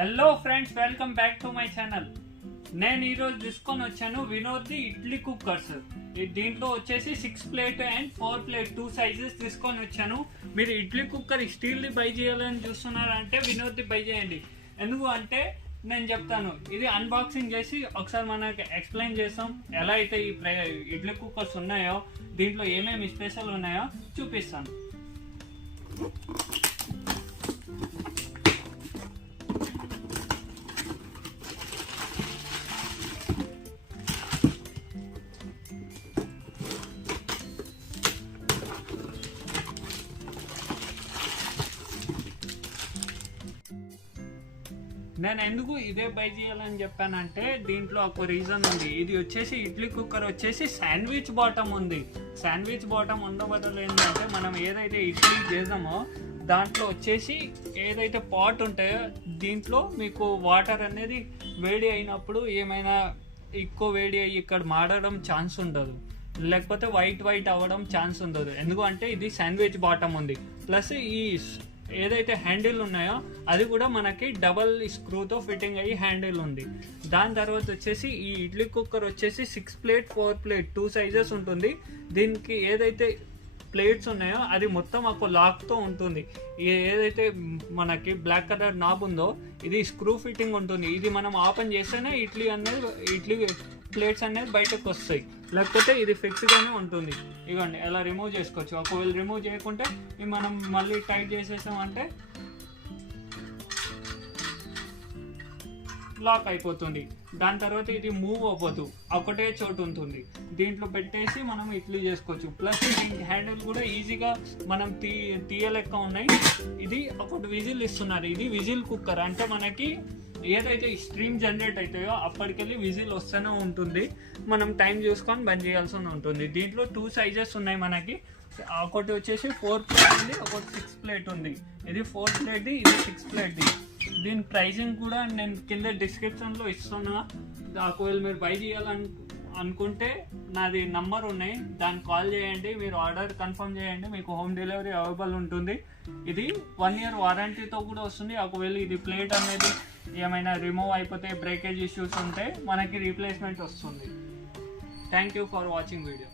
Hello friends, welcome back to my channel. నేను ఈరోజు తీసుకొని వచ్చాను వినోద్ది ఇడ్లీ కుక్కర్స్. దీంట్లో వచ్చేసి 6 ప్లేట్ అండ్ 4 ప్లేట్ 2 సైజెస్ తీసుకొని వచ్చాను. మీరు ఇడ్లీ కుక్కర్ స్టీల్ది బై చేయాలని చూస్తున్నారంటే వినోద్ది బై చేయండి. ఎందుకు అంటే నేను చెప్తాను, ఇది అన్బాక్సింగ్ చేసి ఒకసారి మనకి ఎక్స్ప్లెయిన్ చేస్తాం. ఎలా అయితే ఈ ఇడ్లీ కుక్కర్స్ ఉన్నాయో, దీంట్లో ఏమేమి స్పెషల్ ఉన్నాయో చూపిస్తాను. నేను ఎందుకు ఇదే బై చేయాలని చెప్పానంటే దీంట్లో ఒక రీజన్ ఉంది. ఇది వచ్చేసి ఇడ్లీ కుక్కర్ వచ్చేసి శాండ్విచ్ బాటమ్ ఉంది. శాండ్విచ్ బాటమ్ ఉండబద్దలు ఏంటంటే మనం ఏదైతే ఇడ్లీ చేద్దామో దాంట్లో వచ్చేసి ఏదైతే పాట్ ఉంటాయో దీంట్లో మీకు వాటర్ అనేది వేడి అయినప్పుడు ఏమైనా ఎక్కువ వేడి అయ్యి ఇక్కడ మాడడం ఛాన్స్ ఉండదు, లేకపోతే వైట్ అవ్వడం ఛాన్స్ ఉండదు. ఎందుకంటే ఇది శాండ్విచ్ బాటమ్ ఉంది. ప్లస్ ఈ ఏదైతే హ్యాండిల్ ఉన్నాయో అది కూడా మనకి డబల్ స్క్రూతో ఫిట్టింగ్ అయ్యి హ్యాండిల్ ఉంది. దాని తర్వాత వచ్చేసి ఈ ఇడ్లీ కుక్కర్ వచ్చేసి 6 ప్లేట్ 4 ప్లేట్ 2 సైజెస్ ఉంటుంది. దీనికి ఏదైతే ప్లేట్స్ ఉన్నాయో అది మొత్తం ఒక లాక్తో ఉంటుంది. ఏదైతే మనకి బ్లాక్ కలర్ నాబ్ ఉందో ఇది స్క్రూ ఫిట్టింగ్ ఉంటుంది. ఇది మనం ఓపెన్ చేస్తేనే ఇడ్లీ ప్లేట్స్ అనేది బయటకు వస్తాయి, లేకపోతే ఇది ఫిక్స్గానే ఉంటుంది. ఇవ్వండి ఎలా రిమూవ్ చేసుకోవచ్చు. ఒకవేళ రిమూవ్ చేయకుంటే ఇవి మనం మళ్ళీ టైట్ చేసేసామంటే లాక్ అయిపోతుంది. దాని తర్వాత ఇది మూవ్ అవ్వదు, ఒకటే చోటు ఉంటుంది. దీంట్లో పెట్టేసి మనం ఇడ్లీ చేసుకోవచ్చు. ప్లస్ దీనికి హ్యాండిల్ కూడా ఈజీగా మనం తీయలెక్క ఉన్నాయి. ఇది ఒకటి విజిల్ ఇస్తున్నారు. ఇది విజిల్ కుక్కర్ అంటే మనకి ఏదైతే స్ట్రీమ్ జనరేట్ అవుతాయో అప్పటికెళ్ళి విజిల్ వస్తూనే ఉంటుంది. మనం టైం చూసుకొని బంద్ చేయాల్సి ఉంటుంది. దీంట్లో 2 సైజెస్ ఉన్నాయి మనకి. ఒకటి వచ్చేసి 4 ప్లేట్ ఉంది, ఒకటి 6 ప్లేట్ ఉంది. ఇది 4 ప్లేట్ది, ఇది 6 ప్లేట్ది. దీని ప్రైజింగ్ కూడా నేను కింద డిస్క్రిప్షన్లో ఇస్తున్నా. ఒకవేళ మీరు బై చేయాలని అనుకుంటే నాది నంబర్ ఉన్నాయి, దాన్ని కాల్ చేయండి. మీరు ఆర్డర్ కన్ఫర్మ్ చేయండి, మీకు హోమ్ డెలివరీ అవైలబుల్ ఉంటుంది. ఇది 1 year వారంటీతో కూడా వస్తుంది. ఒకవేళ ఇది ప్లేట్ అనేది ఏమైనా రిమూవ్ అయిపోతే బ్రేకేజ్ ఇష్యూస్ ఉంటే మనకి రీప్లేస్మెంట్ వస్తుంది. Thank you for watching video.